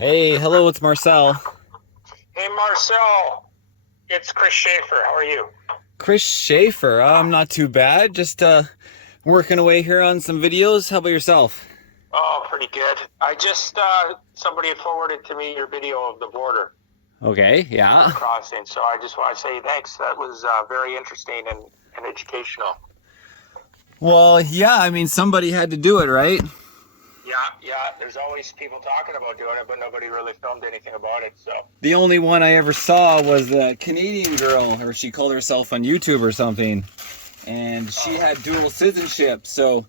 Hey, hello, it's Marcel. Hey Marcel, it's Chris Schaefer. How are you? Chris Schaefer, I'm not too bad. Just working away here on some videos. How about yourself? Oh, pretty good. I just, somebody forwarded to me your video of the border Okay, yeah. crossing, so I just want to say thanks. That was very interesting and educational. Well, yeah, I mean, somebody had to do it, right? Yeah, there's always people talking about doing it, but nobody really filmed anything about it, so. The only one I ever saw was the Canadian girl, or she called herself on YouTube or something, and she had dual citizenship, so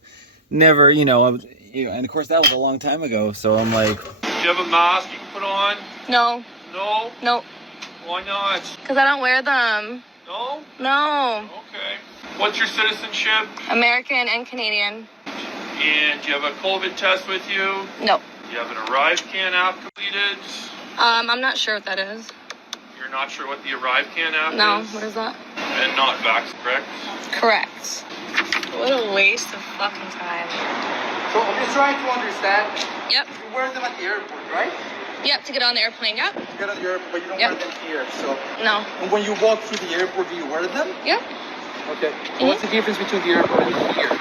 never, and of course that was a long time ago, so I'm like... Do you have a mask you can put on? No. No? Nope. Why not? Because I don't wear them. No? No. Okay. What's your citizenship? American and Canadian. And do you have a COVID test with you? No. Do you have an ArriveCAN app completed? I'm not sure what that is. You're not sure what the ArriveCAN app No, is? what is that? And not vax, correct? Correct. What a waste of fucking time. So I'm just trying to understand. Yep. You wear them at the airport, right? Yep, to get on the airplane, yep. You get on the airport, but you don't Yep. wear them here. So No. and when you walk through the airport, do you wear them? Yep. Okay. So what's the difference between the airport and here?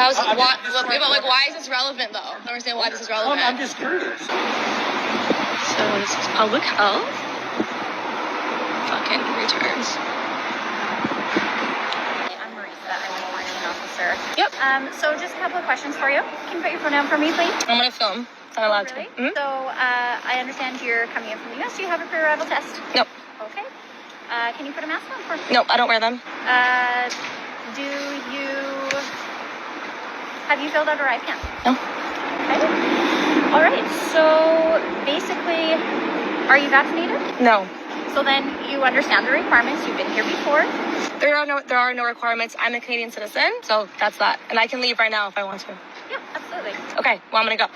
How's I'm why, just trying to like, why is this relevant, though? I don't understand why this is relevant. I'm just curious. So this is public health. Fucking retards. I'm Marisa. I'm an enforcement officer. Yep. So just a couple of questions for you. Can you put your phone down for me, please? I'm gonna film. I'm allowed Really? to. Mm-hmm. So I understand you're coming in from the US. Do you have a pre-arrival test? Nope. Okay. Can you put a mask on for me? Nope, I don't wear them. Have you filled out ArriveCAN? No. Okay. All right. So basically, are you vaccinated? No. So then you understand the requirements. You've been here before. There are no requirements. I'm a Canadian citizen, so that's that. And I can leave right now if I want to. Yeah, absolutely. Okay, well, I'm gonna go.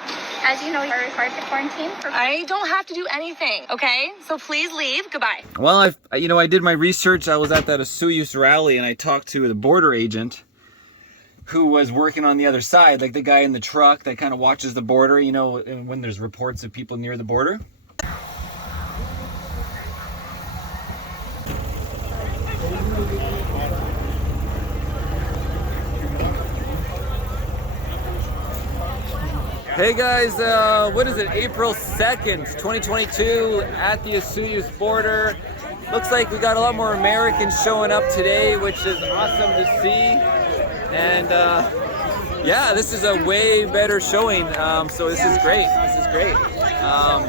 As you know, you are required to quarantine for. I don't have to do anything, okay? So please leave. Goodbye. Well, I did my research. I was at that Osoyoos rally, and I talked to the border agent who was working on the other side, like the guy in the truck that kind of watches the border, when there's reports of people near the border. Hey guys, what is it? April 2nd, 2022 at the Osoyoos border. Looks like we got a lot more Americans showing up today, which is awesome to see. And yeah, this is a way better showing, so this is great. This is great.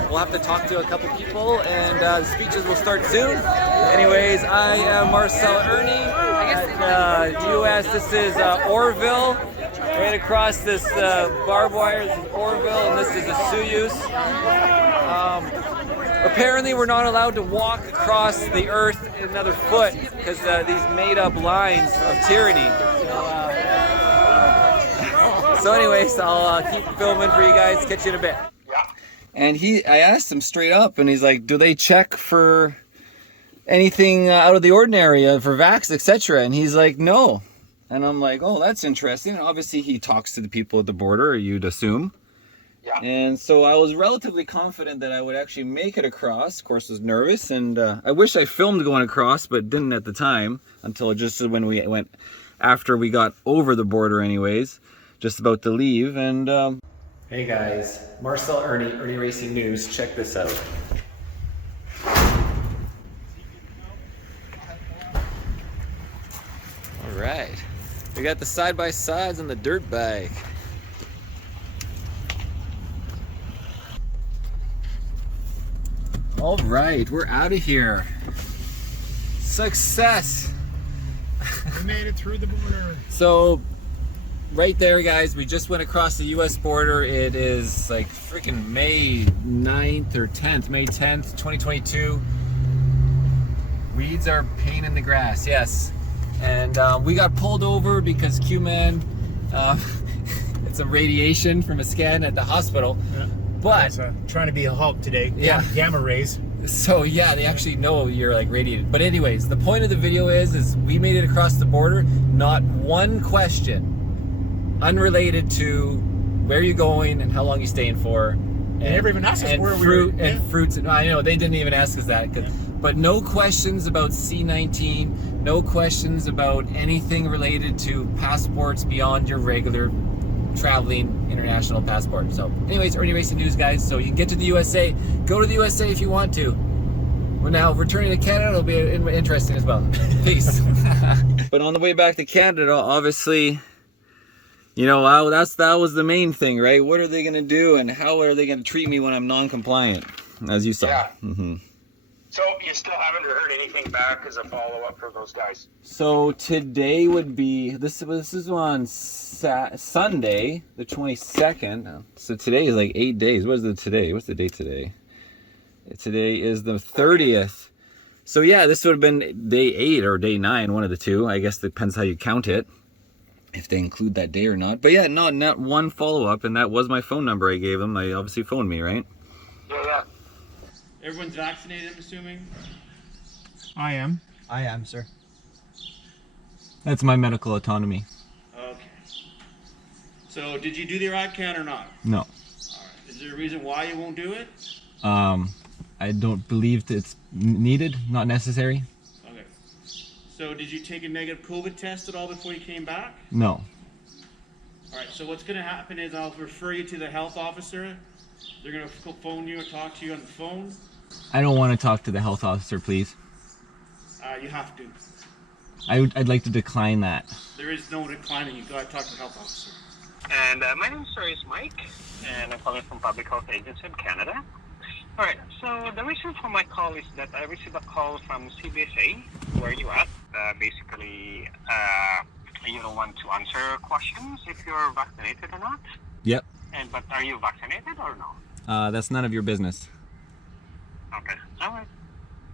We'll have to talk to a couple people, and the speeches will start soon. Anyways, I am Marcel Irnie at US. This is Orville. Right across this barbed wire, this is Orville, and this is Osoyoos. Apparently we're not allowed to walk across the earth another foot because these made-up lines of tyranny. So anyways, I'll keep filming for you guys, catch you in a bit. And I asked him straight up, and he's like, do they check for anything out of the ordinary, for vax, etc.? And he's like, no. And I'm like, oh, that's interesting. And obviously he talks to the people at the border, you'd assume. Yeah. And so I was relatively confident that I would actually make it across. Of course, I was nervous, and I wish I filmed going across, but didn't at the time, until just when we went, after we got over the border anyways, just about to leave. And hey guys, Marcel Irnie, IrnieracingNews, check this out. All right. We got the side-by-sides and the dirt bike. All right, we're out of here. Success. We made it through the border. So, right there, guys, we just went across the US border. It is like freaking May 9th or 10th, May 10th, 2022. Weeds are a pain in the grass, yes. And we got pulled over because Q-Man, it's a radiation from a scan at the hospital. Yeah. But Trying to be a Hulk today. Yeah. Gamma rays. so yeah, they actually know you're like radiated. But anyways, the point of the video is we made it across the border. Not one question unrelated to where you're going and how long you're staying for. They never even asked us and where fruit we were. and fruits. And I know they didn't even ask us that. But no questions about C19. No questions about anything related to passports beyond your regular traveling international passport. So, anyways, Ernie Racing News, guys. So you can get to the USA. Go to the USA if you want to. Well, now returning to Canada will be interesting as well. Peace. But on the way back to Canada, obviously, you know, that was the main thing, right? What are they going to do, and how are they going to treat me when I'm non-compliant, as you saw? Yeah. Mm-hmm. So you still haven't heard anything back as a follow-up from those guys? So today would be, this is on Sunday, the 22nd. So today is like 8 days. What is it today? What's the date today? Today is the 30th. So yeah, this would have been day 8 or day 9, one of the two. I guess it depends how you count it, if they include that day or not. But yeah, no, not one follow-up, and that was my phone number I gave them. They obviously phoned me, right? Yeah. Everyone's vaccinated, I'm assuming? I am. I am, sir. That's my medical autonomy. Okay. So, did you do the ArriveCAN or not? No. Alright. Is there a reason why you won't do it? I don't believe it's needed, not necessary. Okay. So, did you take a negative COVID test at all before you came back? No. Alright, so what's going to happen is I'll refer you to the health officer. They're going to phone you or talk to you on the phone. I don't want to talk to the health officer, please. You have to. I'd like to decline that. There is no declining. You've got to talk to the health officer. And my name is Mike, and I'm calling from Public Health Agency in Canada. All right, so the reason for my call is that I received a call from CBSA, where you at. Basically, you don't want to answer questions if you're vaccinated or not. Yep. But are you vaccinated or no? That's none of your business. Okay, all right.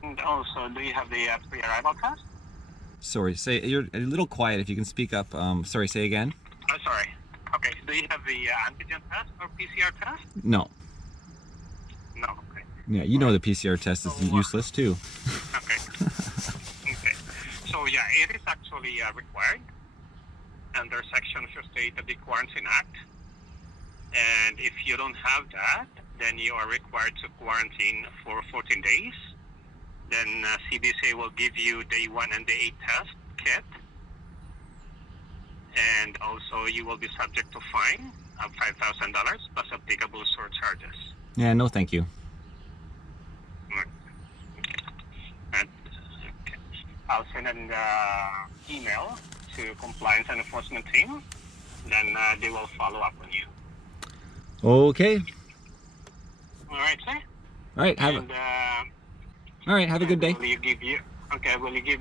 And also, do you have the pre-arrival test? Sorry, you're a little quiet if you can speak up. Sorry, say again. I'm sorry. Okay, do you have the antigen test or PCR test? No. No, okay. Yeah, you know the PCR test is useless too. Okay. Okay. So yeah, it is actually required under Section 58 of the Quarantine Act. And if you don't have that, then you are required to quarantine for 14 days. Then CBSA will give you day 1 and day 8 test kit. And also you will be subject to fine of $5,000 plus applicable surcharges. Yeah, no thank you. And, okay. I'll send an email to compliance and enforcement team. Then they will follow up on you. Okay. All right, sir. All right. All right. Have a good day. Will you give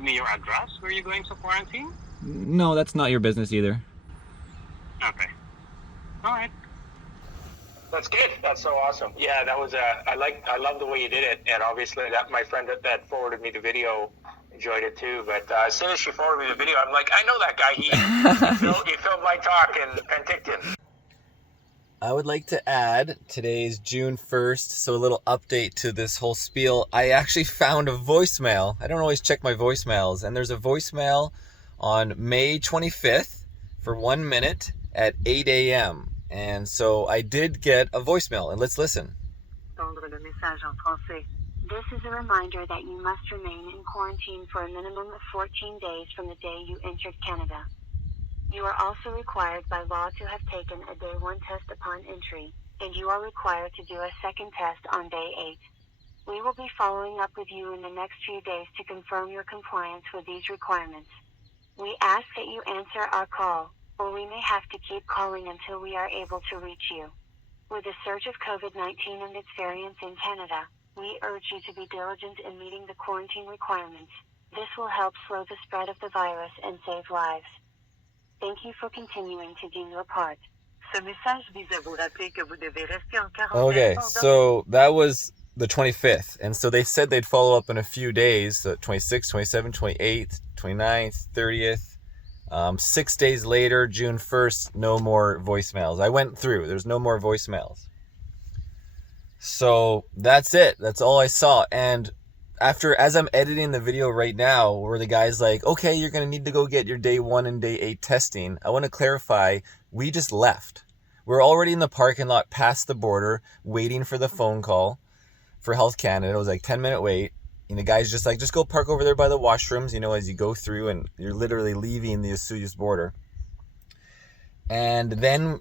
me your address where you're going to quarantine? No, that's not your business either. Okay. All right. That's good. That's so awesome. Yeah, that was I love the way you did it, and obviously that my friend that forwarded me the video enjoyed it too. But as soon as she forwarded me the video, I'm like, I know that guy. He filmed my talk in Penticton. I would like to add, today's June 1st, so a little update to this whole spiel. I actually found a voicemail. I don't always check my voicemails, and there's a voicemail on May 25th for 1 minute at 8 a.m. And so I did get a voicemail, and let's listen. This is a reminder that you must remain in quarantine for a minimum of 14 days from the day you entered Canada. You are also required by law to have taken a day 1 test upon entry, and you are required to do a second test on day 8. We will be following up with you in the next few days to confirm your compliance with these requirements. We ask that you answer our call, or we may have to keep calling until we are able to reach you. With the surge of COVID-19 and its variants in Canada, we urge you to be diligent in meeting the quarantine requirements. This will help slow the spread of the virus and save lives. Thank you for continuing to do your part. Okay, so that was the 25th, and so they said they'd follow up in a few days, so 26th, 27th, 28th, 29th, 30th. 6 days later, June 1st, no more voicemails. I went through, there's no more voicemails. So that's it, that's all I saw. And as I'm editing the video right now, where the guy's like, okay, you're going to need to go get your day 1 and day 8 testing, I want to clarify, we just left. We're already in the parking lot past the border, waiting for the phone call for Health Canada. It was like 10-minute wait. And the guy's just like, just go park over there by the washrooms, you know, as you go through, and you're literally leaving the Osoyoos border. And then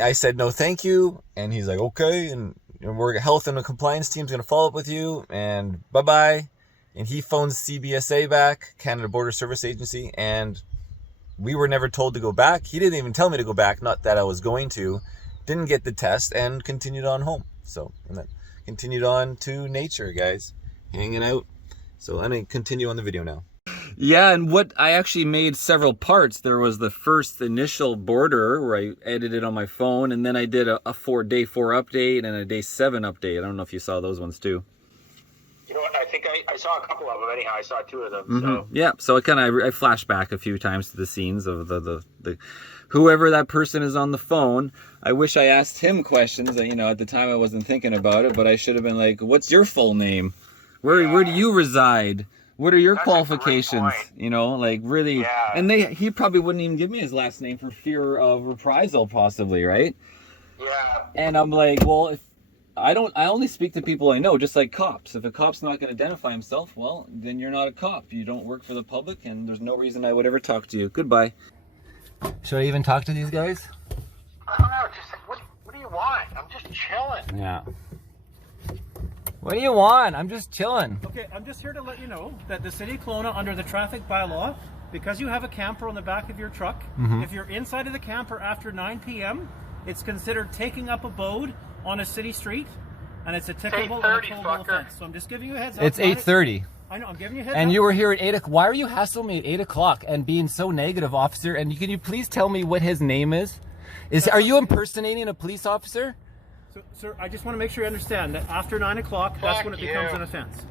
I said, no, thank you. And he's like, okay. And we're health and the compliance team's going to follow up with you, and bye-bye. And he phones CBSA back, Canada Border Service Agency, and we were never told to go back. He didn't even tell me to go back, not that I was going to. Didn't get the test and continued on home. So, and then continued on to nature, guys. Hanging out. So I'm going to continue on the video now. Yeah, and what I actually made several parts. There was the first initial border where I edited on my phone, and then I did a day 4 update and a day 7 update. I don't know if you saw those ones too. You know what? I think I saw a couple of them. Anyhow, I saw 2 of them. Mm-hmm. So yeah, so I flashed back a few times to the scenes of the whoever that person is on the phone. I wish I asked him questions. You know, at the time I wasn't thinking about it, but I should have been like, "What's your full name? Where do you reside? What are your qualifications?" You know, like really. Yeah. And he probably wouldn't even give me his last name for fear of reprisal, possibly, right? Yeah. And I'm like, well, if I only speak to people I know, just like cops. If a cop's not going to identify himself, well, then you're not a cop. You don't work for the public, and there's no reason I would ever talk to you. Goodbye. Should I even talk to these guys? I don't know. Just like, what do you want? I'm just chilling. Yeah. What do you want? I'm just chilling. Okay, I'm just here to let you know that the City of Kelowna, under the traffic bylaw, because you have a camper on the back of your truck, if you're inside of the camper after 9 p.m., it's considered taking up abode on a city street, and it's a tickable and a tollable offense. So I'm just giving you a heads up. It's 8:30. I know, I'm giving you a heads up. And you were here at 8 o'clock. Why are you hassling me at 8 o'clock and being so negative, officer? And can you please tell me what his name is? Are you impersonating a police officer? So, sir, I just want to make sure you understand that after 9 o'clock, that's when it becomes an offense.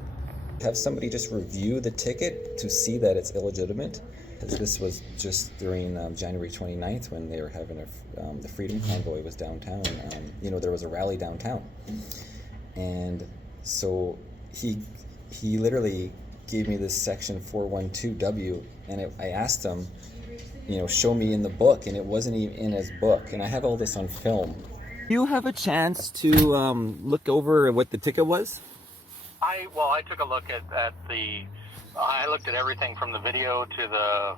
Have somebody just review the ticket to see that it's illegitimate. This was just during January 29th when they were having the Freedom Convoy was downtown. You know, there was a rally downtown. And so he literally gave me this section 412W, and I asked him, you know, show me in the book, and it wasn't even in his book. And I have all this on film. You have a chance to look over what the ticket was? I took a look at the. I looked at everything from the video to the,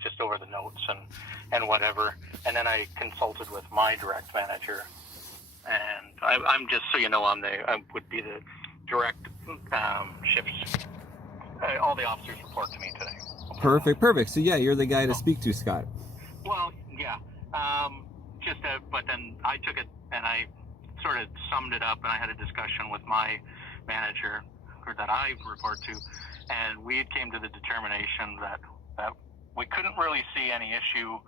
just over the notes and whatever, and then I consulted with my direct manager, and I'm just so you know, I would be the direct shifts. All the officers report to me today. Perfect. So yeah, you're the guy to speak to, Scott. Well, yeah. But then I took it and I sort of summed it up, and I had a discussion with my manager, or that I report to, and we came to the determination that we couldn't really see any issue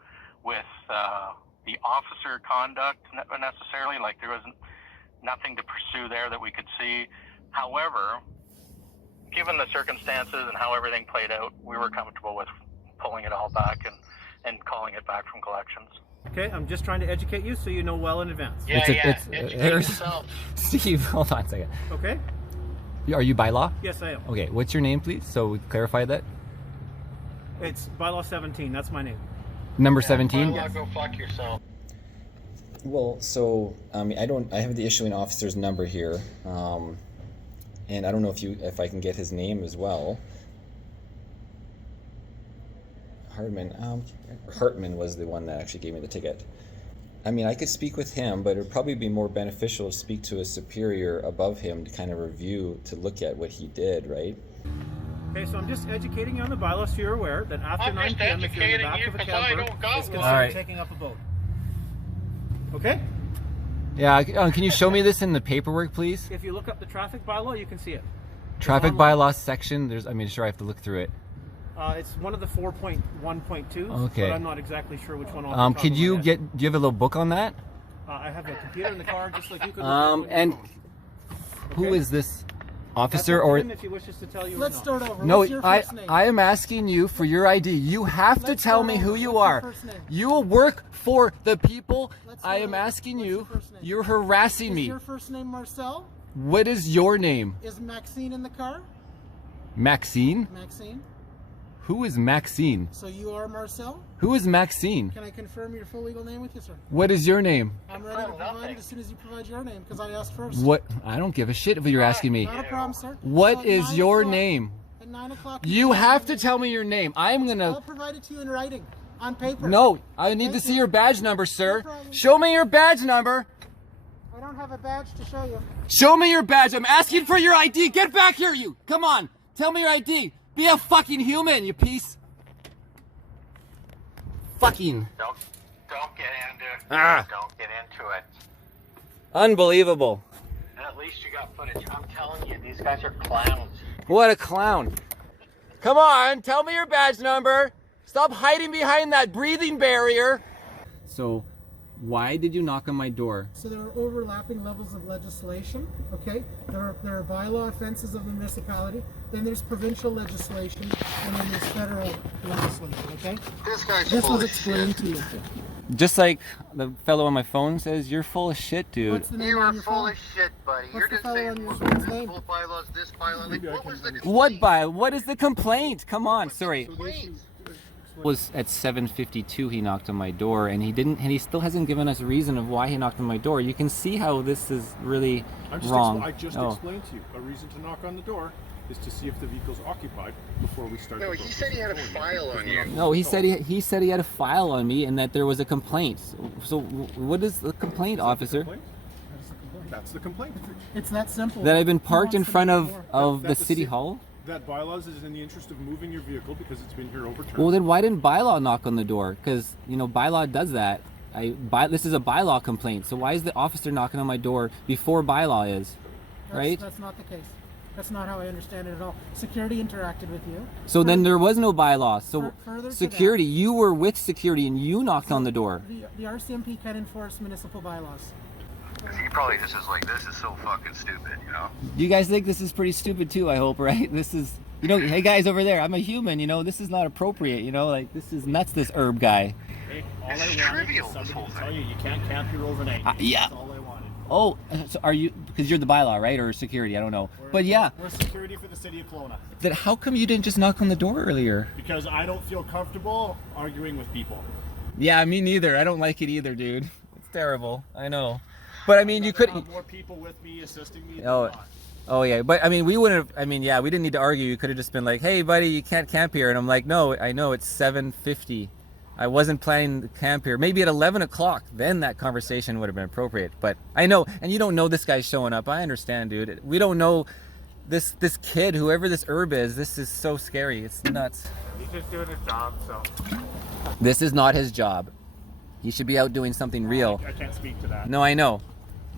with the officer conduct necessarily. Like, there wasn't nothing to pursue there that we could see. However, given the circumstances and how everything played out, we were comfortable with pulling it all back and calling it back from collections. Okay, I'm just trying to educate you so you know well in advance. Steve, hold on a second. Okay. Are you bylaw? Yes, I am. Okay, what's your name, please? So we clarify that. It's bylaw 17. That's my name. Number 17. Bylaw, go fuck yourself. Well, so I have the issuing officer's number here, and I don't know if I can get his name as well. Hartman was the one that actually gave me the ticket. I mean, I could speak with him, but it would probably be more beneficial to speak to a superior above him to kind of review, to look at what he did, right? Okay, so I'm just educating you on the bylaws so you're aware that after 9 p.m. if you're in the back of a camper, it's considered taking up a boat. Okay? Yeah, can you show me this in the paperwork, please? If you look up the traffic bylaw, you can see it. Traffic bylaw section, sure I have to look through it. It's one of the 4.1.2s, okay. But I'm not exactly sure which one. Do you have a little book on that? I have a computer in the car, just like you could. And who is this officer, or? If he wishes to tell you. Let's start over. No, What's your first name? I am asking you for your ID. You have to tell me who you are. You will work for the people. I am asking you. You're harassing me. Is your first name Marcel? What is your name? Is Maxine in the car? Maxine? Maxine. Who is Maxine? So you are Marcel? Who is Maxine? Can I confirm your full legal name with you, sir? What is your name? I'm ready to provide it as soon as you provide your name, because I asked first. What? I don't give a shit if you're asking me. Not a problem, sir. What So at is 9 your o'clock- name? At 9 o'clock. You have to tell me your name. I'm gonna... I'll provide it to you in writing, on paper. No, I need to see your badge number, sir. Show me your badge number. I don't have a badge to show you. Show me your badge. I'm asking for your ID. Get back here, you. Come on. Tell me your ID. Be a fucking human, you piece. Fucking. Don't get into Don't get into it. Unbelievable. And at least you got footage. I'm telling you, these guys are clowns. What a clown. Come on, tell me your badge number. Stop hiding behind that breathing barrier. So, why did you knock on my door? So there are overlapping levels of legislation, okay? There are bylaw offenses of the municipality, then there's provincial legislation, and then there's federal legislation, okay? This was explained to you. Just like the fellow on my phone says, you're full of shit, dude. What's the name You on are your full phone? of shit, buddy. What's You're the just fellow saying on your phone's name? full bylaws, this bylaw. Like, what was the What by? What is the complaint? Come on, sorry. complaint? Was at 7:52 he knocked on my door, and he still hasn't given us a reason of why he knocked on my door. You can see how this is really wrong. I just explained to you. A reason to knock on the door is to see if the vehicle's occupied before we start. No, he said he had a file on you. No, he said he had a file on me and that there was a complaint. So what is the complaint, officer? That's the complaint. It's that simple. That I've been parked in front of the That the city ci- hall? That bylaws is in the interest of moving your vehicle because it's been here overturned. Well, then why didn't bylaw knock on the door? Because, you know, bylaw does that. This is a bylaw complaint. So why is the officer knocking on my door before bylaw is? Right? That's not the case. That's not how I understand it at all. Security interacted with you. So then there was no bylaw. So Further to security, you were with security and you knocked on the door. The RCMP can enforce municipal bylaws. He probably just is like, this is so fucking stupid, you know? You guys think this is pretty stupid too, I hope, right? This is, you know, hey guys over there, I'm a human, you know, this is not appropriate, you know, like this is nuts, this herb guy. Hey, all This I is wanted trivial, is this somebody whole to thing. tell you can't camp here overnight. Yeah. That's all I wanted. Oh, so are you, because you're the bylaw, right? Or security, I don't know. But yeah, We're security for the city of Kelowna. then how come you didn't just knock on the door earlier? Because I don't feel comfortable arguing with people. Yeah, me neither. I don't like it either, dude. It's terrible. I know. But I mean, you could. Have more people with me assisting me than Oh, not. oh yeah. But I mean, we wouldn't have. I mean, yeah, we didn't need to argue. You could have just been like, "Hey, buddy, you can't camp here." And I'm like, "No, I know it's 7:50. I wasn't planning to camp here. Maybe at 11 o'clock. Then that conversation would have been appropriate." But I know, and you don't know this guy's showing up. I understand, dude. We don't know this kid, whoever this herb is. This is so scary. It's nuts. He's just doing his job, so This is not his job. He should be out doing something real. I can't speak to that. No, I know.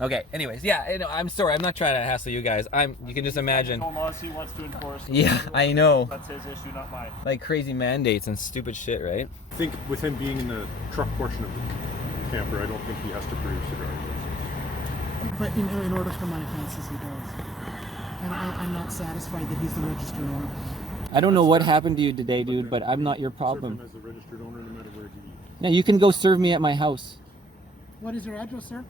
Okay, anyways, yeah, I know, I'm sorry. I'm not trying to hassle you guys. You can just imagine. No laws he wants to enforce. Yeah, I know. That's his issue, not mine. Like crazy mandates and stupid shit, right? I think with him being in the truck portion of the camper, I don't think he has to produce a driver's license. But in order for my offenses, he does. And I'm not satisfied that he's the registered owner. I don't know what happened to you today, dude, but I'm not your Serve problem. him as the registered owner no matter where he is. Yeah, you can go serve me at my house. What is your address, sir?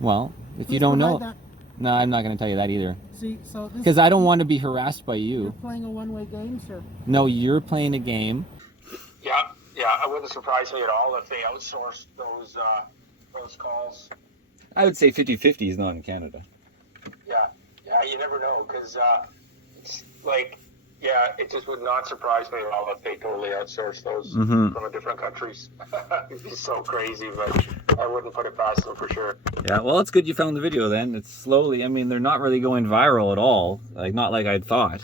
Well, if you Please don't provide know. that. No, I'm not going to tell you that either. See, so this Because I don't want to be harassed by you're you. playing a one-way game, sir. No, you're playing a game. Yeah, it wouldn't surprise me at all if they outsourced those calls. I would say 50-50 is not in Canada. Yeah, you never know, because it's like, it just would not surprise me at all if they totally outsourced those from a different countries. It'd be so crazy, but I wouldn't put it past them for sure. Yeah, well, it's good you found the video then. It's slowly, I mean, they're not really going viral at all. Like, not like I'd thought.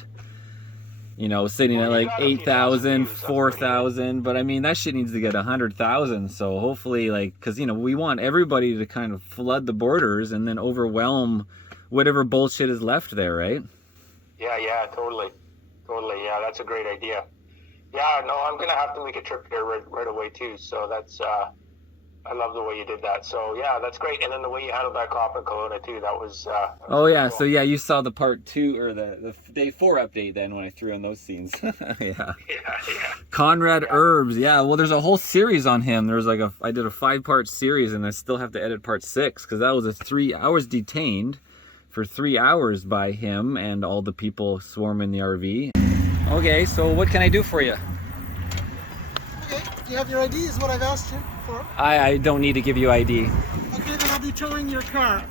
You know, sitting Well, at you like got a few 8,000, thousand views, that's 4,000, but I mean, that shit needs to get 100,000. So hopefully, like, because, you know, we want everybody to kind of flood the borders and then overwhelm whatever bullshit is left there, right? Yeah, totally. Yeah, that's a great idea. Yeah, no, I'm gonna have to make a trip here right away too. So that's I love the way you did that. So yeah, that's great. And then the way you handled that cop in Kelowna too, that was. Oh yeah, cool. so yeah, you saw the part 2 or the day 4 update then when I threw in those scenes. Yeah. Yeah. Conrad Herbs, yeah. Well, there's a whole series on him. There's like I did a 5-part series, and I still have to edit part 6 because that was I was detained for 3 hours by him and all the people swarming the RV. Okay, so what can I do for you? You have your ID is what I've asked you for. I don't need to give you ID. Okay, then I'll be towing your car.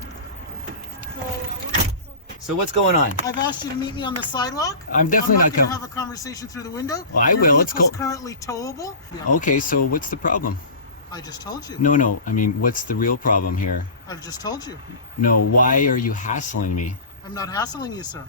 So what's going on? I've asked you to meet me on the sidewalk. I'm definitely not going coming. to have a conversation through the window. Well, I will. Let's go. It's currently towable. Yeah. Okay, so what's the problem? I just told you. No. I mean, what's the real problem here? I've just told you. No, why are you hassling me? I'm not hassling you, sir.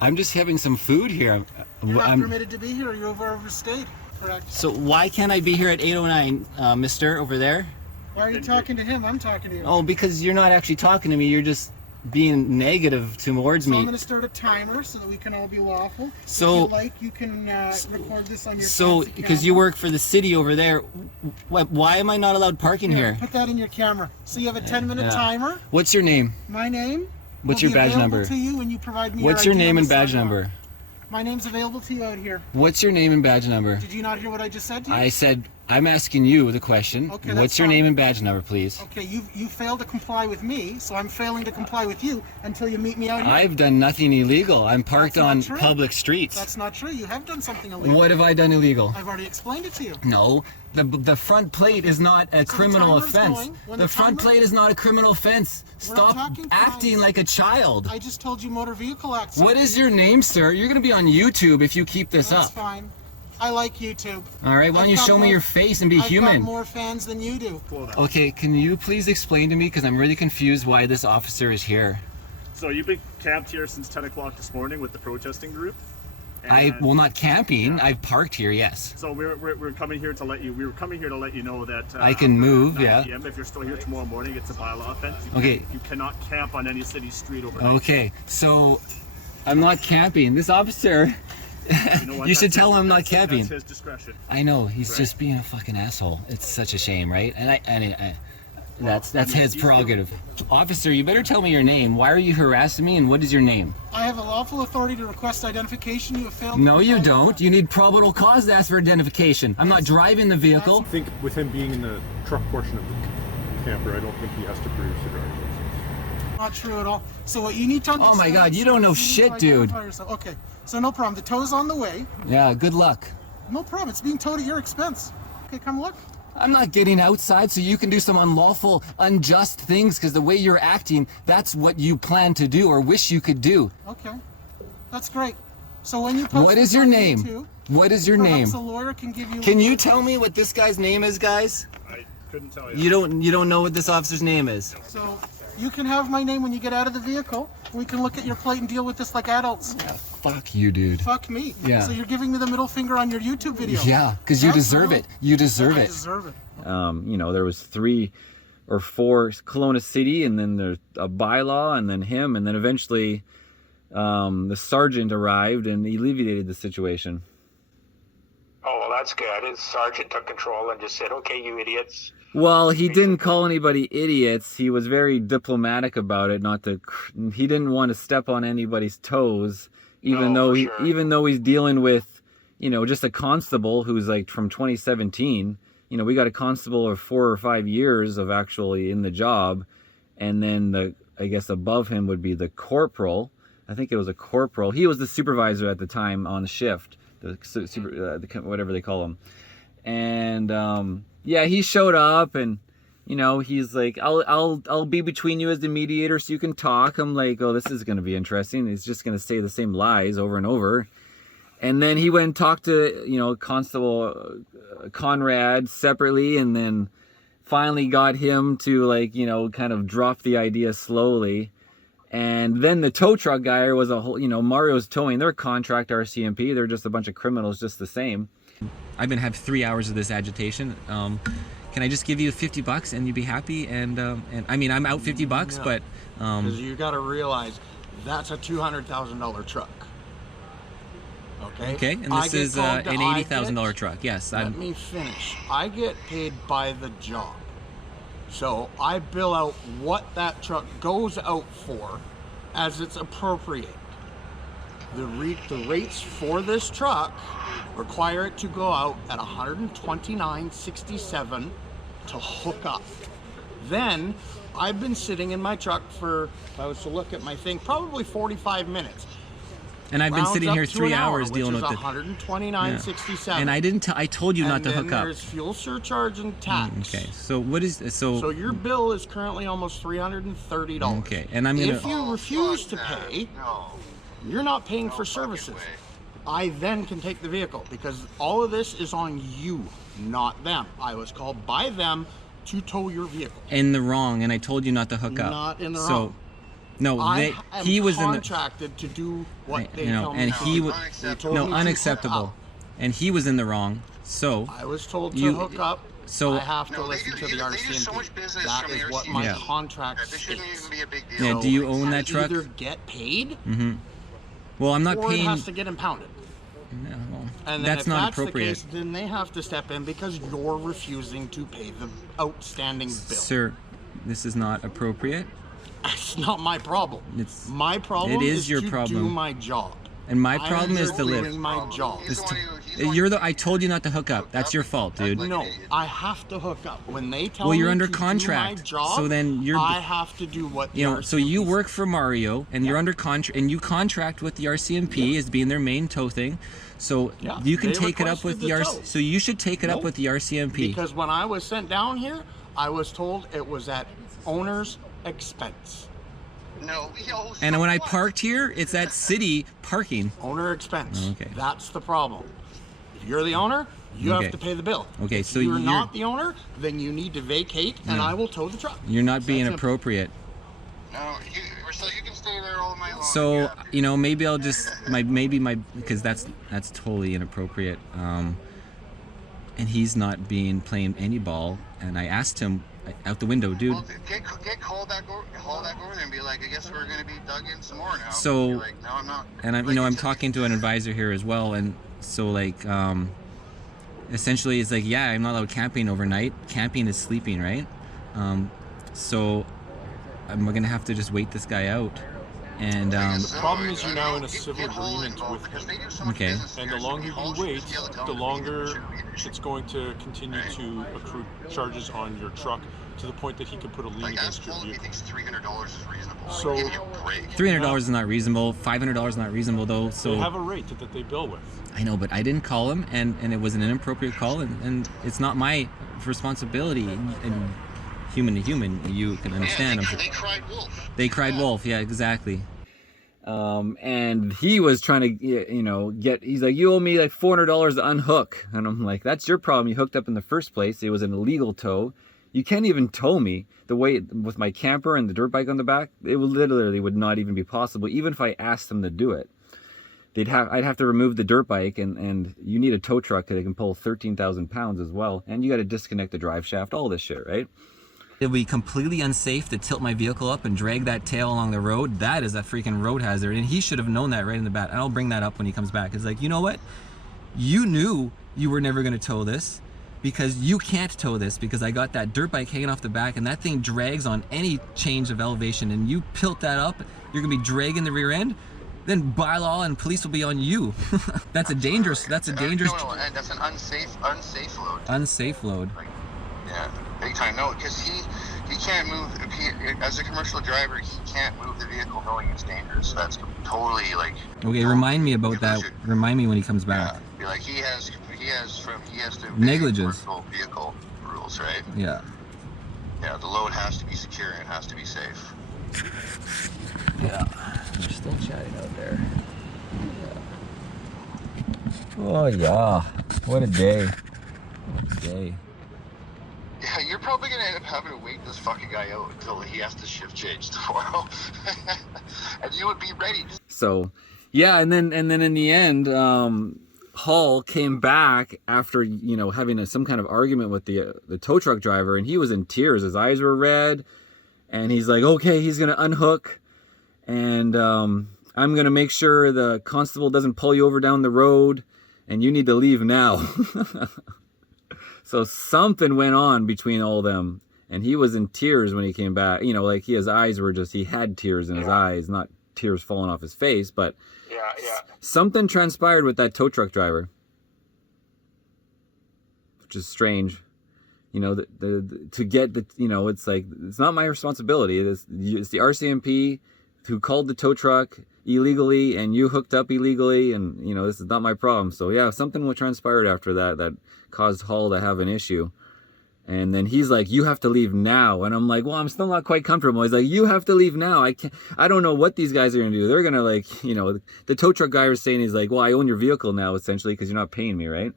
I'm just having some food here. You're not permitted to be here. You're overstayed. Correct. So why can't I be here at 8:09, mister, over there? Why are you talking to him? I'm talking to you. Oh, because you're not actually talking to me. You're just being negative towards me. I'm going to start a timer so that we can all be lawful. So, if you like, you can record this on your So, because you work for the city over there, why am I not allowed parking here? Put that in your camera. So you have a 10-minute timer. What's your name? My name. What's your badge number? To you when you provide me What's your name and badge number? My name's available to you out here. What's your name and badge number? Did you not hear what I just said to you? I said, I'm asking you the question. Okay, what's your name and badge number, please? Okay, you failed to comply with me, so I'm failing to comply with you until you meet me out here. I've done nothing illegal. I'm parked on public streets. That's not true. You have done something illegal. What have I done illegal? I've already explained it to you. No, the front plate is not a criminal offense. The front plate is not a criminal offense. Stop acting like a child. I just told you motor vehicle acts. What is your name, sir? You're going to be on YouTube if you keep this up. That's fine. I like YouTube. All right, why don't you show me your face and be human? I've got more fans than you do. Okay, can you please explain to me, because I'm really confused why this officer is here. So you've been camped here since 10 o'clock this morning with the protesting group? Well, not camping. I've parked here, yes. So we're coming here to let you. We were coming here to let you know that I can move. Yeah. PM, if you're still here tomorrow morning, it's a bylaw offense. You cannot camp on any city street overnight. Okay, so I'm not camping. This officer. You should tell him I'm not camping. That's his discretion. I know. He's just being a fucking asshole. It's such a shame, right? And that's his prerogative. Officer, you better tell me your name. Why are you harassing me, and what is your name? I have a lawful authority to request identification. You have failed. No, you don't. You need probable cause to ask for identification. I'm not driving the vehicle. I think with him being in the truck portion of the camper, I don't think he has to produce a driver's license. Not true at all. So what you need to understand... Oh my God, you don't know shit, dude. Okay, so no problem. The tow's on the way. Yeah, good luck. No problem. It's being towed at your expense. Okay, come look. I'm not getting outside so you can do some unlawful, unjust things, because the way you're acting, that's what you plan to do or wish you could do. Okay, that's great. So when you post what is your name? YouTube, what is your name? A lawyer can give you. Can you tell me what this guy's name is, guys? I couldn't tell you. You don't know what this officer's name is. So you can have my name when you get out of the vehicle. We can look at your plate and deal with this like adults. Yeah, fuck you, dude. Fuck me. Yeah. So you're giving me the middle finger on your YouTube video. Yeah, because you deserve it. You deserve it. I deserve it. You know, there was 3 or 4 Kelowna City, and then there's a bylaw, and then him, and then eventually the sergeant arrived and alleviated the situation. Oh, well, that's good. His sergeant took control and just said, okay, you idiots. Well, he didn't call anybody idiots. He was very diplomatic about it. He didn't want to step on anybody's toes, even though he's dealing with, you know, just a constable who's like from 2017. You know, we got a constable of 4 or 5 years of actually in the job, and then I guess above him would be the corporal. I think it was a corporal. He was the supervisor at the time on shift, whatever they call him. And yeah, he showed up, and you know, he's like, I'll be between you as the mediator so you can talk. I'm like, oh, this is going to be interesting. He's just going to say the same lies over and over. And then he went and talked to, you know, Constable Conrad separately, and then finally got him to, like, you know, kind of drop the idea slowly. And then the tow truck guy was a whole, you know, Mario's Towing, they're contract RCMP, they're just a bunch of criminals just the same. I've been having 3 hours of this agitation. Can I just give you $50 and you'd be happy? And I mean, I'm out $50, but because you got to realize that's a $200,000 truck. Okay, and this is an $80,000 truck. Yes. Let me finish. I get paid by the job. So I bill out what that truck goes out for as it's appropriate. The rates for this truck require it to go out at $129.67 to hook up. Then I've been sitting in my truck for, if I was to look at my thing, probably 45 minutes. And I've been rounds sitting up here to 3 an hour, hours dealing which with is it. $129.67. And I told you not to hook And then up. there's fuel surcharge and tax. Okay, so what is So your bill is currently almost $330. Okay, and I'm gonna. If you refuse to pay, you're not paying for services. I then can take the vehicle because all of this is on you, not them. I was called by them to tow your vehicle. In the wrong, and I told you not to hook up. Not in the so, wrong. No, he was contracted to do what they tell me. And he was unacceptable, up. and he was in the wrong. So I was told to hook up. So I have to listen to the RCMP. That is what my contract states. Yeah. Do you own that truck? Either get paid. Mm-hmm. Well, I'm not or paying. It has to get impounded. Yeah, well, and then that's if not that's appropriate. The case, then they have to step in because you're refusing to pay the outstanding bill. Sir, this is not appropriate. It's not my problem. It's my problem. It is your to problem. do my job. And my problem is to live. Doing my job. I told you not to hook up. That's your fault, dude. No, I have to hook up. When they tell well, me you're under to contract, do my job, so then you're. I have to do what. So you work for Mario, and you're under contract, and you contract with the RCMP as being their main tow thing. So you can take it up with the RCMP. So you should take it up with the RCMP. Because when I was sent down here, I was told it was at owner's expense. No. And when I parked here, it's at city parking. Owner expense. Okay. That's the problem. If you're the owner, you have to pay the bill. Okay, if so you're not the owner, then you need to vacate, and I will tow the truck. You're not being appropriate. No, you can stay there all night long. So maybe I'll just because that's totally inappropriate. And he's not playing any ball. And I asked him out the window, dude. Well, get call back over there and be like, I guess we're gonna be dug in some more now. So, like, no, I'm not. And I'm talking to an advisor here as well, and so essentially it's like, yeah, I'm not allowed camping overnight. Camping is sleeping, right? So I'm gonna have to just wait this guy out. And the problem is you're now in a civil agreement with him. Okay. And the longer you wait, the longer it's going to continue to accrue charges on your truck to the point that he can put a lien against your vehicle. He thinks $300 is reasonable. So $300 is not reasonable. $500 is not reasonable though. So they have a rate that they bill with. I know, but I didn't call him, and it was an inappropriate call, and it's not my responsibility. And human to human, you can understand. They cried wolf. They cried wolf, yeah, exactly. And he was trying to, he's like, you owe me like $400 to unhook. And I'm like, that's your problem. You hooked up in the first place. It was an illegal tow. You can't even tow me the way with my camper and the dirt bike on the back. It literally would not even be possible, even if I asked them to do it. I'd have to remove the dirt bike, and you need a tow truck that can pull 13,000 pounds as well. And you got to disconnect the drive shaft, all this shit, right? It would be completely unsafe to tilt my vehicle up and drag that tail along the road. That is a freaking road hazard, and he should have known that right in the bat. And I'll bring that up when he comes back. It's like, you know what? You knew you were never going to tow this because you can't tow this because I got that dirt bike hanging off the back, and that thing drags on any change of elevation, and you pilt that up, you're going to be dragging the rear end. Then bylaw and police will be on you. That's a dangerous. No, and that's an unsafe load. Unsafe load. Yeah, big time. No, because he can't move. As a commercial driver, he can't move the vehicle knowing it's dangerous. That's totally like. Okay, remind me about that. Remind me when he comes back. Yeah, be like he has to. Negligence. Commercial vehicle rules, right? Yeah. Yeah, the load has to be secure and it has to be safe. Yeah, they're still chatting out there. Yeah. Oh yeah, what a day. What a day. Yeah, you're probably gonna end up having to wait this fucking guy out until he has to shift change tomorrow, and you would be ready. So, yeah, and then in the end, Hall came back after having some kind of argument with the tow truck driver, and he was in tears. His eyes were red, and he's like, okay, he's gonna unhook, and I'm gonna make sure the constable doesn't pull you over down the road, and you need to leave now. So something went on between all of them, and he was in tears when he came back. His eyes were he had tears in his eyes, not tears falling off his face, but something transpired with that tow truck driver, which is strange. To get it's like, it's not my responsibility. It's the RCMP who called the tow truck illegally and you hooked up illegally, and you know, this is not my problem. So yeah, something transpired after that caused Hall to have an issue. And then he's like, you have to leave now. And I'm like, well, I'm still not quite comfortable. He's like, you have to leave now. I don't know what these guys are going to do. They're going to, like, you know, the tow truck guy was saying, he's like, well, I own your vehicle now, essentially, because you're not paying me, right?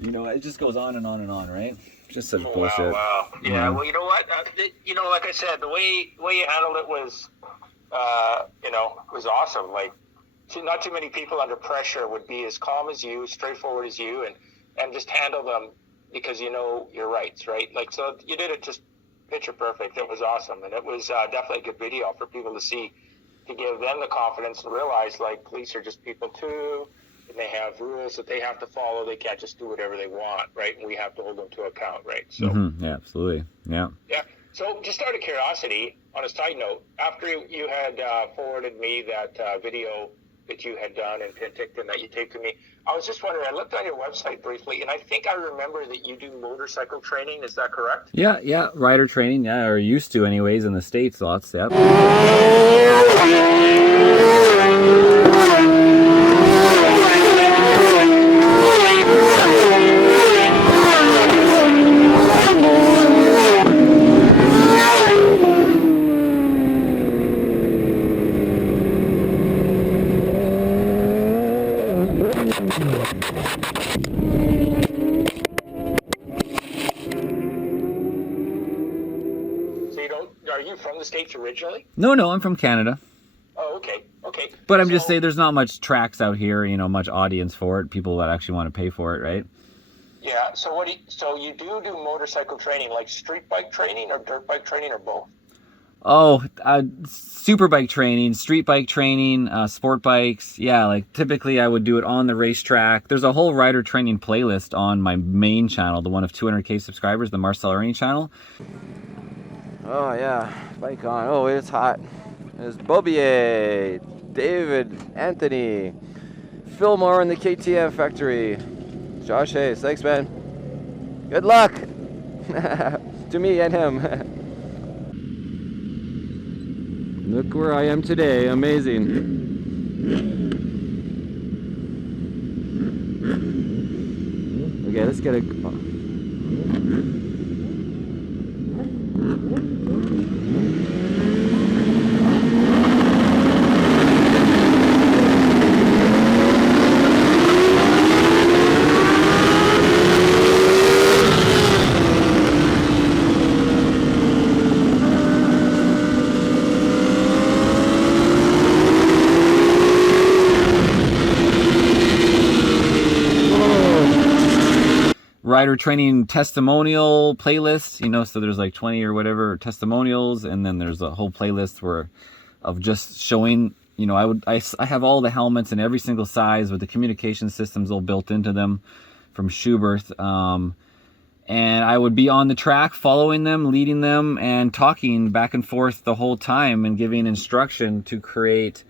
You know, it just goes on and on and on, right? Just such bullshit. Wow. Yeah, well, you know what? You know, like I said, the way you handled it was, you know, was awesome. Like, not too many people under pressure would be as calm as you, straightforward as you, and just handle them because you know your rights, right? Like, so you did it just picture perfect. It was awesome, and it was definitely a good video for people to see, to give them the confidence to realize, like, police are just people too, and they have rules that they have to follow. They can't just do whatever they want, right? And we have to hold them to account, right? So yeah, absolutely, yeah. Yeah. So just out of curiosity, on a side note, after you had forwarded me that video that you had done in Penticton that you taped to me, I was just wondering, I looked on your website briefly, and I think I remember that you do motorcycle training. Is that correct? Yeah, rider training, yeah, or used to anyways in the States, lots, yeah. Are you from the States originally? No, I'm from Canada. Oh, okay. But I'm just saying there's not much tracks out here, you know, much audience for it, people that actually want to pay for it, right? Yeah, so you do motorcycle training, like street bike training or dirt bike training or both? Oh, super bike training, street bike training, sport bikes. Yeah, like typically I would do it on the racetrack. There's a whole rider training playlist on my main channel, the one of 200K subscribers, the Marcel Irnie channel. Oh yeah, bike on. Oh, it's hot. There's Bobier, David, Anthony, Fillmore in the KTM factory. Josh Hayes, thanks man. Good luck to me and him. Look where I am today, amazing. Okay, let's get a... rider training testimonial playlist, you know, so there's like 20 or whatever testimonials, and then there's a whole playlist of just showing, you know, I have all the helmets in every single size with the communication systems all built into them from Schubert, and I would be on the track following them, leading them, and talking back and forth the whole time and giving instruction to create,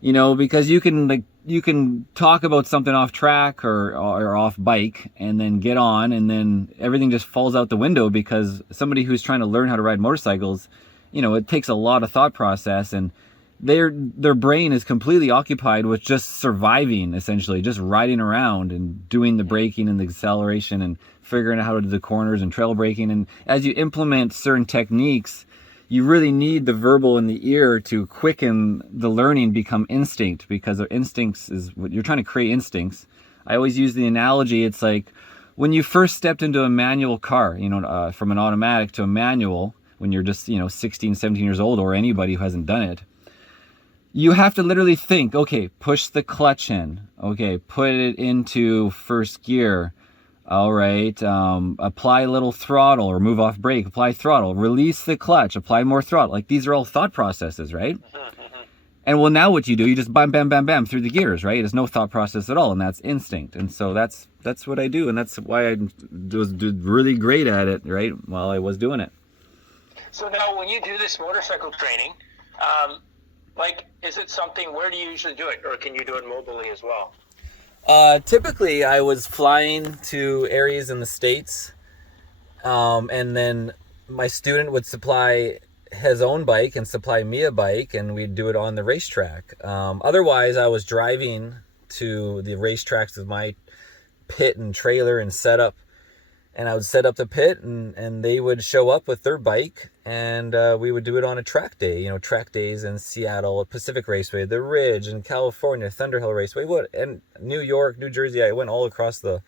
you know, because you can talk about something off track or off bike and then get on, and then everything just falls out the window because somebody who's trying to learn how to ride motorcycles, you know, it takes a lot of thought process, and their brain is completely occupied with just surviving, essentially, just riding around and doing the braking and the acceleration and figuring out how to do the corners and trail braking. And as you implement certain techniques, you really need the verbal in the ear to quicken the learning, become instinct, because their instincts is what you're trying to create. Instincts. I always use the analogy, it's like when you first stepped into a manual car, you know, from an automatic to a manual, when you're just, you know, 16, 17 years old, or anybody who hasn't done it, you have to literally think, okay, push the clutch in, okay, put it into first gear, all right, apply a little throttle or move off brake, apply throttle, release the clutch, apply more throttle. Like, these are all thought processes, right? And well, now what you do, you just bam, bam, bam, bam through the gears, right? There's no thought process at all, and that's instinct. And so that's what I do, and that's why I was really great at it, right, while I was doing it. So now when you do this motorcycle training, like, is it something, where do you usually do it, or can you do it mobilely as well? Typically I was flying to areas in the States, and then my student would supply his own bike and supply me a bike, and we'd do it on the racetrack. Otherwise, I was driving to the racetracks with my pit and trailer and setup, and I would set up the pit, and they would show up with their bike, and we would do it on a track day. You know, track days in Seattle, Pacific Raceway, the Ridge in California, Thunderhill Raceway, and New York, New Jersey. I went all across the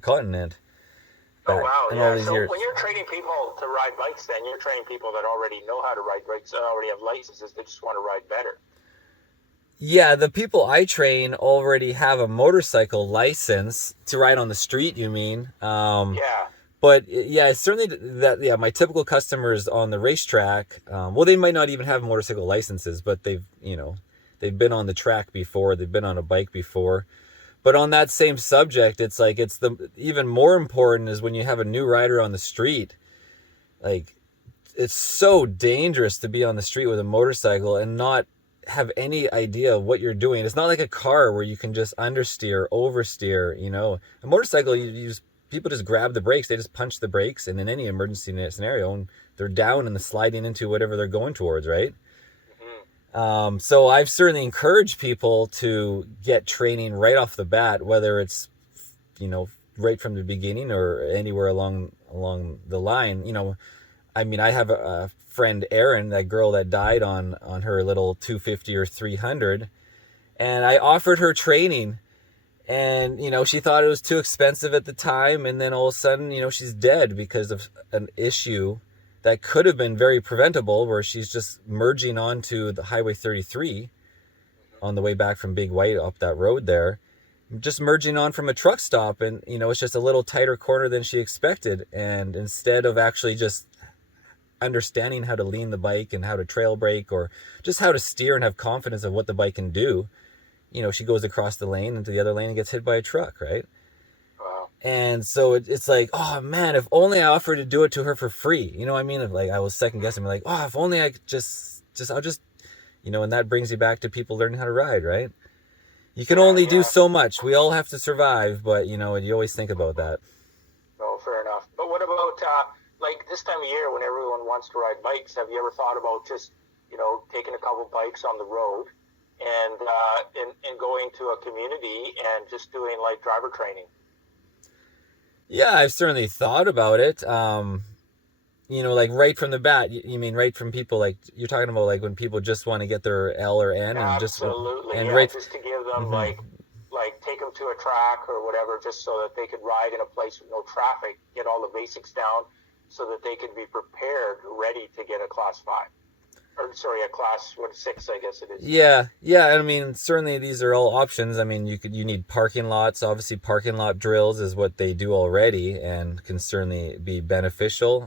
continent. Oh wow! In Yeah. all these So years. when you're training people to ride bikes, then you're training people that already know how to ride bikes, that already have licenses. They just want to ride better. Yeah, the people I train already have a motorcycle license to ride on the street, you mean? Yeah. But yeah, it's certainly that, yeah, my typical customers on the racetrack, well, they might not even have motorcycle licenses, but they've been on the track before, they've been on a bike before. But on that same subject, it's like, it's the even more important is when you have a new rider on the street, like, it's so dangerous to be on the street with a motorcycle and not have any idea of what you're doing. It's not like a car where you can just understeer, oversteer, you know. A motorcycle, people just grab the brakes, they just punch the brakes, and in any emergency scenario, and they're down and sliding into whatever they're going towards, right? So I've certainly encouraged people to get training right off the bat, whether it's, you know, right from the beginning or anywhere along the line. You know, I mean, I have a friend, Erin, that girl that died on her little 250 or 300, and I offered her training, and, you know, she thought it was too expensive at the time, and then all of a sudden, you know, she's dead because of an issue that could have been very preventable, where she's just merging onto the Highway 33 on the way back from Big White up that road there, just merging on from a truck stop, and, you know, it's just a little tighter corner than she expected, and instead of actually just understanding how to lean the bike and how to trail brake or just how to steer and have confidence of what the bike can do, you know, she goes across the lane into the other lane and gets hit by a truck, right? And so it's like, oh man, if only I offered to do it to her for free. You know what I mean? If like I was second guessing, like, oh, if only I could I'll just, you know, and that brings you back to people learning how to ride, right? You can only do so much. We all have to survive, but, you know, you always think about that. No, fair enough. But what about, like this time of year when everyone wants to ride bikes, have you ever thought about just, you know, taking a couple bikes on the road and going to a community and just doing like driver training? Yeah, I've certainly thought about it. You know, like right from the bat, you mean right from people, like you're talking about like when people just want to get their L or N and just just to give them like take them to a track or whatever, just so that they could ride in a place with no traffic, get all the basics down so that they could be prepared, ready to get a class 5. Or sorry, a class 6, I guess it is. Yeah. I mean, certainly these are all options. I mean, you need parking lots. Obviously, parking lot drills is what they do already and can certainly be beneficial.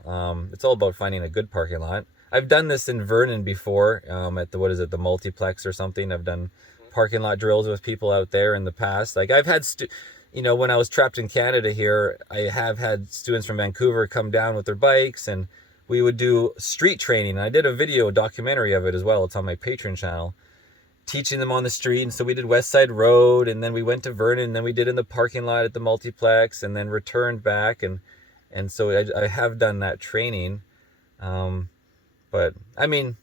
It's all about finding a good parking lot. I've done this in Vernon before, at the multiplex or something. I've done parking lot drills with people out there in the past. Like I've had, you know, when I was trapped in Canada here, I have had students from Vancouver come down with their bikes, and we would do street training. And I did a documentary of it as well. It's on my Patreon channel, teaching them on the street. And so we did West Side Road, and then we went to Vernon, and then we did in the parking lot at the multiplex, and then returned back. And so I have done that training. But I mean,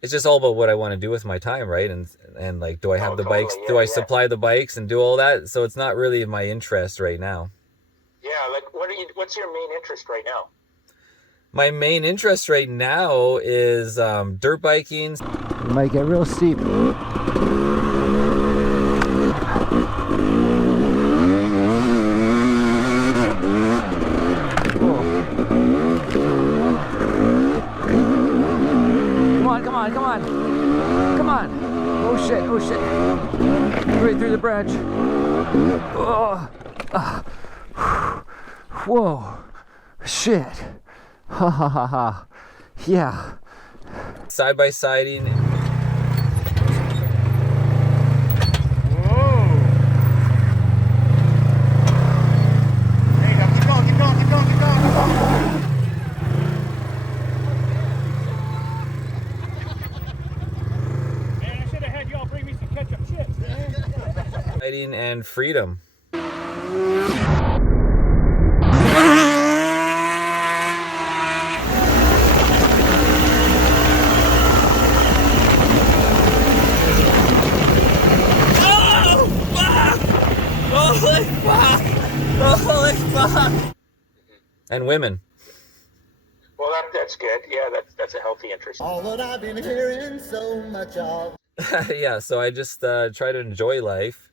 it's just all about what I want to do with my time, right? And like, do I have the bikes? Do I supply the bikes and do all that? So it's not really my interest right now. Yeah, like what's your main interest right now? My main interest right now is dirt biking. It might get real steep. Come on. Oh shit. Right through the branch. Whoa. Shit. Ha ha ha ha. Yeah. Side by siding. And freedom. And women. Well, that's good. Yeah, that's a healthy interest. All that I've been hearing so much of. Yeah, so I just try to enjoy life,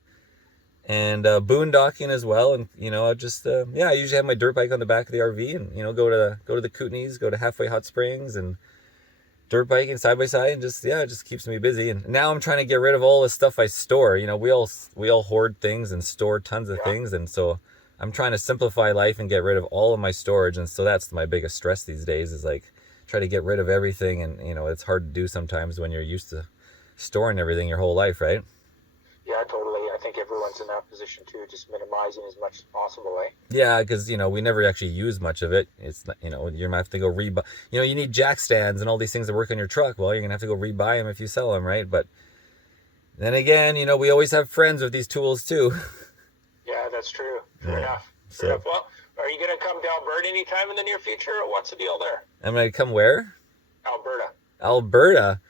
and boondocking as well. And you know, I just yeah, I usually have my dirt bike on the back of the RV, and you know, go to the Kootenays, go to Halfway Hot Springs, and dirt biking side by side, and just yeah, it just keeps me busy. And now I'm trying to get rid of all the stuff I store. You know, we all hoard things and store tons of things, and so I'm trying to simplify life and get rid of all of my storage. And so that's my biggest stress these days, is like try to get rid of everything. And you know, it's hard to do sometimes when you're used to storing everything your whole life, right? Yeah, totally. I think everyone's in that position too, just minimizing as much as possible, eh? Yeah, because you know, we never actually use much of it. It's not, you know, you're gonna have to go rebuy. You know, you need jack stands and all these things that work on your truck. Well, you're gonna have to go rebuy them if you sell them, right? But then again, you know, we always have friends with these tools too. Yeah, that's true. Fair enough. Fair enough. Well, are you gonna come to Alberta anytime in the near future, or what's the deal there? I'm gonna come where? Alberta. Alberta.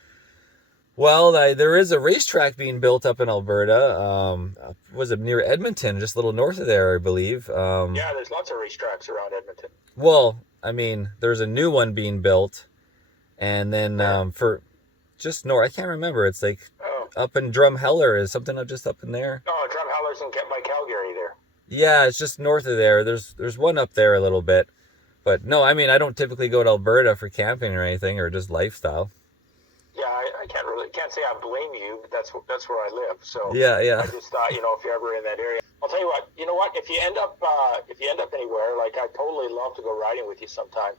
Well, there is a racetrack being built up in Alberta. Was it near Edmonton, just a little north of there, I believe. Yeah, there's lots of racetracks around Edmonton. Well, I mean, there's a new one being built, and then for just north, I can't remember. It's like up in Drumheller, is something just up in there. Oh, Drumheller's in by Calgary there. Yeah, it's just north of there. There's one up there a little bit, but no, I mean, I don't typically go to Alberta for camping or anything, or just lifestyle. Yeah, I can't say I blame you, but that's where I live. So yeah. I just thought, you know, if you're ever in that area, I'll tell you what. You know what? If you end up anywhere, like I'd totally love to go riding with you sometime.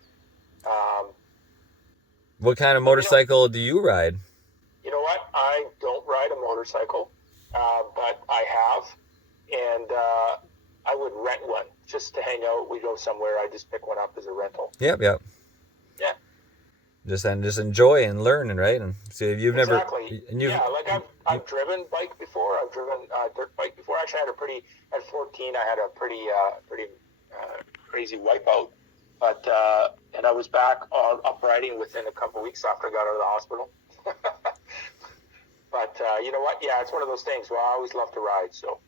What kind of motorcycle do you ride? You know what? I don't ride a motorcycle, but I have, and I would rent one just to hang out. We go somewhere, I just pick one up as a rental. Yep. Yeah. Just enjoy and learn, and right, and see if you've never. Yeah, like I've driven bike before. I've driven dirt bike before. Actually, at 14, I had a pretty crazy wipeout, but and I was back up riding within a couple weeks after I got out of the hospital. But you know what? Yeah, it's one of those things. Well, I always love to ride, so.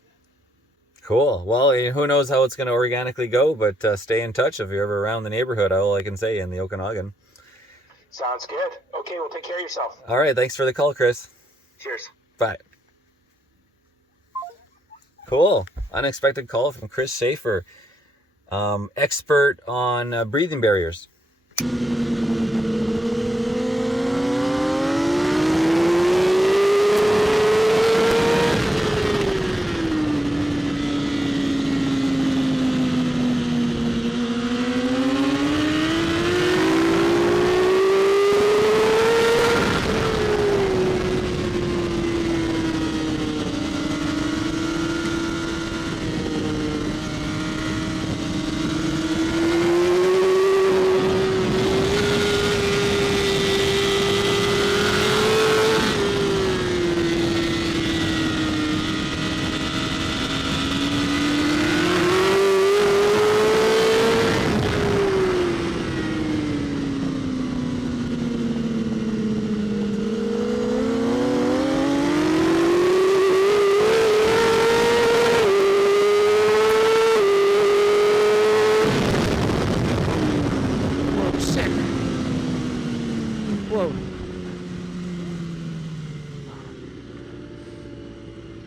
Cool. Well, who knows how it's going to organically go, but stay in touch if you're ever around the neighborhood. All I can say in the Okanagan. Sounds good. Okay, well, take care of yourself. All right, thanks for the call, Chris. Cheers. Bye. Cool. Unexpected call from Chris Schaefer, expert on breathing barriers.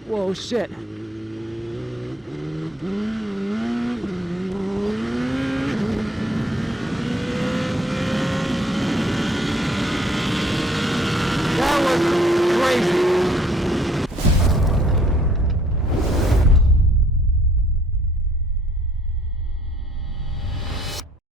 Whoa, shit.